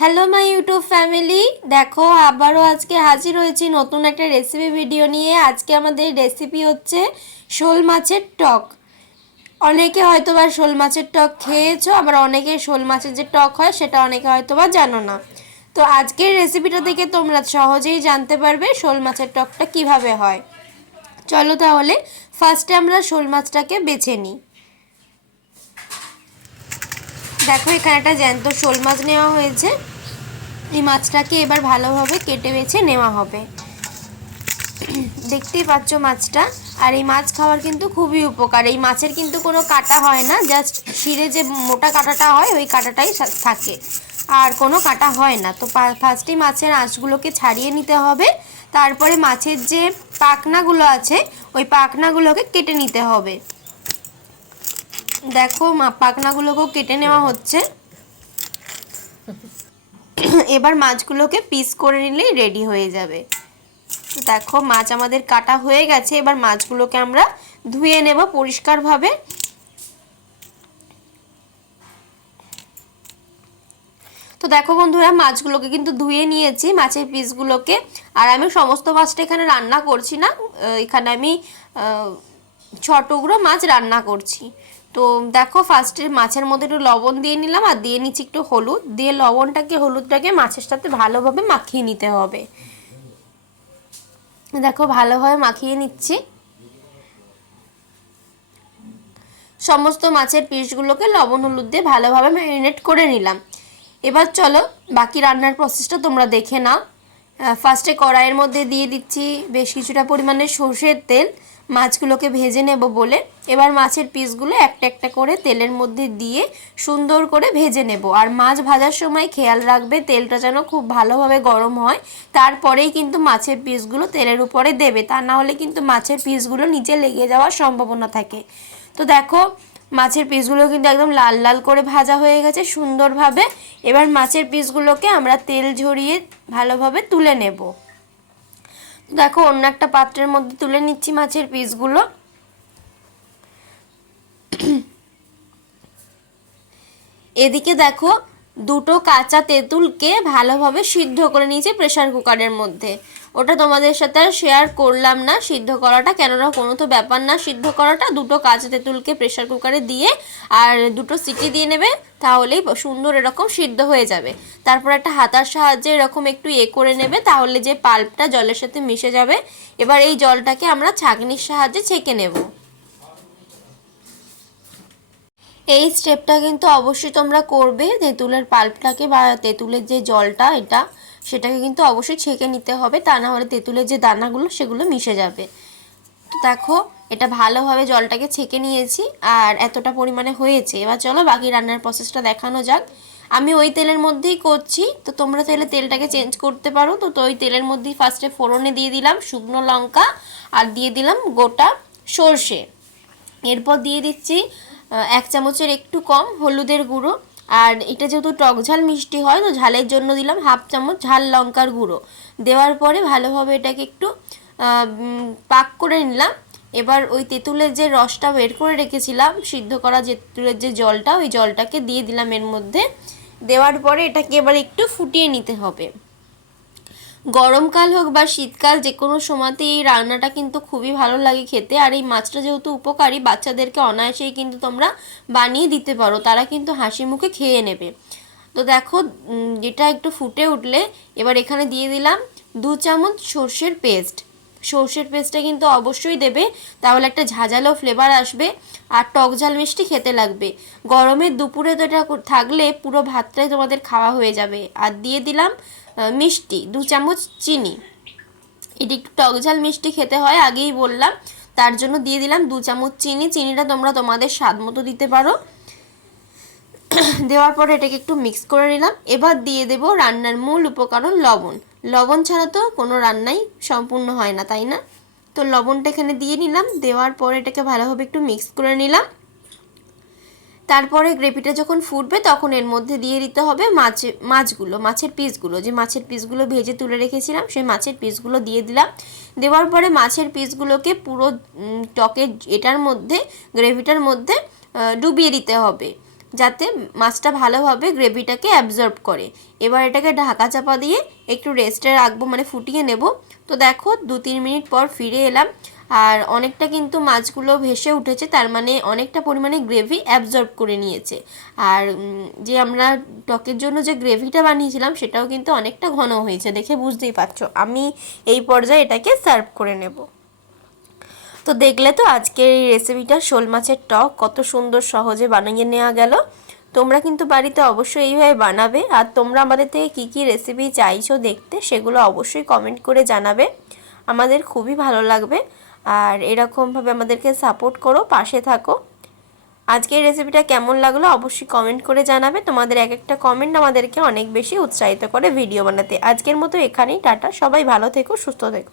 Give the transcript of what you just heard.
Hello my YouTube family, দেখো আবারও আজকে হাজির হয়েছি নতুন একটা রেসিপি ভিডিও নিয়ে। আজকে আমাদের রেসিপি হচ্ছে শোল মাছের টক। অনেকে হয়তোবা শোল মাছের টক খেয়েছো, আবার অনেকে শোল মাছের যে টক হয় সেটা অনেকে হয়তোবা জানো না। তো আজকের রেসিপিটা থেকে তোমরা সহজেই জানতে পারবে শোল মাছের টকটা কিভাবে হয়। চলো তাহলে ফার্স্টে আমরা শোল মাছটাকে বেছে নিই। দেখো এখানে একটা জ্যান্ত শোল মাছ নেওয়া হয়েছে। এই মাছটাকে এবার ভালোভাবে কেটে বেছে নেওয়া হবে। দেখতেই পাচ্ছ মাছটা। আর এই মাছ খাওয়ার কিন্তু খুবই উপকার। এই মাছের কিন্তু কোনো কাটা হয় না, জাস্ট শিরে যে মোটা কাঁটাটা হয় ওই কাঁটাটাই থাকে, আর কোনো কাটা হয় না। তো ফার্স্টেই মাছের আঁশগুলোকে ছাড়িয়ে নিতে হবে। তারপরে মাছের যে পাখনাগুলো আছে ওই পাখনাগুলোকে কেটে নিতে হবে। দেখো পাখনাগুলোকেও কেটে নেওয়া হচ্ছে। এবার মাছগুলোকে পিস করে নিলেই রেডি হয়ে যাবে। দেখো মাছ আমাদের কাটা হয়ে গেছে। এবার মাছগুলোকে আমরা ধুয়ে নেব পরিষ্কারভাবে। তো দেখো বন্ধুরা, মাছগুলোকে কিন্তু ধুয়ে নিয়েছি, মাছের পিসগুলোকে। আর আমি সমস্ত মাছটা এখানে রান্না করছি না, এখানে আমি 6 টুকরো মাছ রান্না করছি। তো দেখো ফার্স্টে মাছের মধ্যে একটু লবণ দিয়ে নিলাম, আর দিয়ে নিচ্ছি একটু হলুদ। দিয়ে হলুদটাকে মাছের সাথে ভালোভাবে মাখিয়ে নিতে হবে। দেখো ভালোভাবে মাখিয়ে নিচ্ছি। সমস্ত মাছের পিসগুলোকে লবণ হলুদ দিয়ে ভালোভাবে ম্যারিনেট করে নিলাম। এবার চলো বাকি রান্নার প্রসেসটা তোমরা দেখে নাও। ফার্স্টে কড়াইয়ের মধ্যে দিয়ে দিচ্ছি বেশ কিছুটা পরিমাণে সর্ষের তেল, মাছগুলোকে ভেজে নেব বলে। এবার মাছের পিসগুলো একটা একটা করে তেলের মধ্যে দিয়ে সুন্দর করে ভেজে নেব। আর মাছ ভাজার সময় খেয়াল রাখবে তেলটা যেন খুব ভালোভাবে গরম হয়, তারপরেই কিন্তু মাছের পিসগুলো তেলের উপরে দেবে, তা না হলে কিন্তু মাছের পিসগুলো নিচে লেগে যাওয়ার সম্ভাবনা থাকে। তো দেখো মাছের পিসগুলো কিন্তু একদম লাল লাল করে ভাজা হয়ে গেছে সুন্দরভাবে। এবার মাছের পিসগুলোকে আমরা তেল ঝরিয়ে ভালোভাবে তুলে নেব। দেখো অন্য একটা পাত্রের মধ্যে তুলে নিচ্ছি মাছের পিসগুলো। এদিকে দেখো দুটো কাঁচা তেঁতুলকে ভালোভাবে সিদ্ধ করে নিয়েছি প্রেসার কুকারের মধ্যে। ওটা তোমাদের সাথে আর শেয়ার করলাম না সিদ্ধ করাটা, কেননা কোনো তো ব্যাপার না সিদ্ধ করাটা। দুটো কাঁচা তেঁতুলকে প্রেসার কুকারে দিয়ে আর দুটো সিটি দিয়ে নেবে, তাহলেই সুন্দর এরকম সিদ্ধ হয়ে যাবে। তারপর একটা হাতার সাহায্যে এরকম একটু করে নেবে, তাহলে যে পাল্পটা জলের সাথে মিশে যাবে। এবার এই জলটাকে আমরা ছাঁকনির সাহায্যে ছেঁকে নেব। এই স্টেপটা কিন্তু অবশ্যই তোমরা করবে। তেঁতুলের পাল্পটাকে বা তেঁতুলের যে জলটা সেটাকে কিন্তু অবশ্যই ছেঁকে নিতে হবে, তা না হলে তেঁতুলের যে দানাগুলো সেগুলো মিশে যাবে। তো দেখো এটা ভালোভাবে জলটাকে ছেঁকে নিয়েছি, আর এতটা পরিমাণে হয়েছে। এবার চলো বাকি রান্নার প্রসেসটা দেখানো যাক। আমি ওই তেলের মধ্যেই করছি, তো তোমরা চাইলে তেলটাকে চেঞ্জ করতে পারো। তো ওই তেলের মধ্যেই ফার্স্টে ফোড়নে দিয়ে দিলাম শুকনো লঙ্কা, আর দিয়ে দিলাম গোটা সর্ষে। এরপর দিয়ে দিচ্ছি 1 চামচের একটু কম হলুদের গুঁড়ো। আর এটা যেহেতু টক ঝাল মিষ্টি হয়, তো ঝালের জন্য দিলাম 1/2 চামচ ঝাল লঙ্কার গুঁড়ো। দেওয়ার পরে ভালোভাবে এটাকে একটু পাক করে নিলাম। এবার ওই তেঁতুলের যে রসটা বের করে রেখেছিলাম, সিদ্ধ করা তেঁতুলের যে জলটা, ওই জলটাকে দিয়ে দিলাম এর মধ্যে। দেওয়ার পরে এটাকে এবার একটু ফুটিয়ে নিতে হবে। গরমকাল হোক বা শীতকাল, যে কোনো সময়তেই এই রান্নাটা কিন্তু খুবই ভালো লাগে খেতে। আর এই মাছটা যেহেতু উপকারী, বাচ্চাদেরকে অনায়াসেই কিন্তু তোমরা বানিয়ে দিতে পারো, তারা কিন্তু হাসি মুখে খেয়ে নেবে। তো দেখো এটা একটু ফুটে উঠলে এবার এখানে দিয়ে দিলাম 2 চামচ সর্ষের পেস্ট। সর্ষের পেস্টটা কিন্তু অবশ্যই দেবে, তাহলে একটা ঝাঁঝালো ফ্লেভার আসবে আর টক ঝাল মিষ্টি খেতে লাগবে। গরমের দুপুরে তো এটা থাকলে পুরো ভাতটাই তোমাদের খাওয়া হয়ে যাবে। আর দিয়ে দিলাম মিষ্টি 2 চামচ চিনি। এটি একটু টক ঝাল মিষ্টি খেতে হয়, আগেই বললাম, তার জন্য দিয়ে দিলাম 2 চামচ চিনি। চিনিটা তোমরা তোমাদের স্বাদ মতো দিতে পারো। দেওয়ার পরে এটাকে একটু মিক্স করে নিলাম। এবার দিয়ে দেব রান্নার মূল উপকরণ লবণ। লবণ ছাড়া তো কোনো রান্নাই সম্পূর্ণ হয় না, তাই না? তো লবণটা এখানে দিয়ে নিলাম। দেওয়ার পরে এটাকে ভালোভাবে একটু মিক্স করে নিলাম। তারপরে গ্রেভিটা যখন ফুটবে তখন এর মধ্যে দিয়ে দিতে হবে মাছের পিসগুলো। যে মাছের পিসগুলো ভেজে তুলে রেখেছিলাম সেই মাছের পিসগুলো দিয়ে দিলাম। দেওয়ার পরে মাছের পিসগুলোকে পুরো টকের গ্রেভিটার মধ্যে ডুবিয়ে দিতে হবে। যাতে মাছটা ভালোভাবে গ্রেভিটাকে অ্যাবজর্ব করে। এবার এটাকে ঢাকা চাপা দিয়ে একটু রেস্টে রাখবো, মানে ফুটিয়ে নেব। তো দেখো 2-3 মিনিট পর ফিরে এলাম, আর অনেকটা কিন্তু মাছগুলো ভেসে উঠেছে, তার মানে অনেকটা পরিমাণে গ্রেভি অ্যাবজর্ব করে নিয়েছে। আর যে আমরা টকের জন্য যে গ্রেভিটা বানিয়েছিলাম সেটাও কিন্তু অনেকটা ঘন হয়েছে, দেখে বুঝতেই পারছো। আমি এই পর্যায়ে এটাকে সার্ভ করে নেব। তো দেখলে তো আজকের এই রেসিপিটা শোল মাছের টক কত সুন্দর সহজে বানিয়ে নেওয়া গেল। তোমরা কিন্তু বাড়িতে অবশ্যই এইভাবে বানাবে। আর তোমরা আমাদের থেকে কী কী রেসিপি চাইছো দেখতে সেগুলো অবশ্যই কমেন্ট করে জানাবে, আমাদের খুবই ভালো লাগবে। আর এরকমভাবে আমাদেরকে সাপোর্ট করো, পাশে থাকো। আজকের রেসিপিটা কেমন লাগলো অবশ্যই কমেন্ট করে জানাবে। তোমাদের এক একটা কমেন্ট আমাদেরকে অনেক বেশি উৎসাহিত করে ভিডিও বানাতে। আজকের মতো এখানেই টাটা, সবাই ভালো থেকো, সুস্থ থেকো।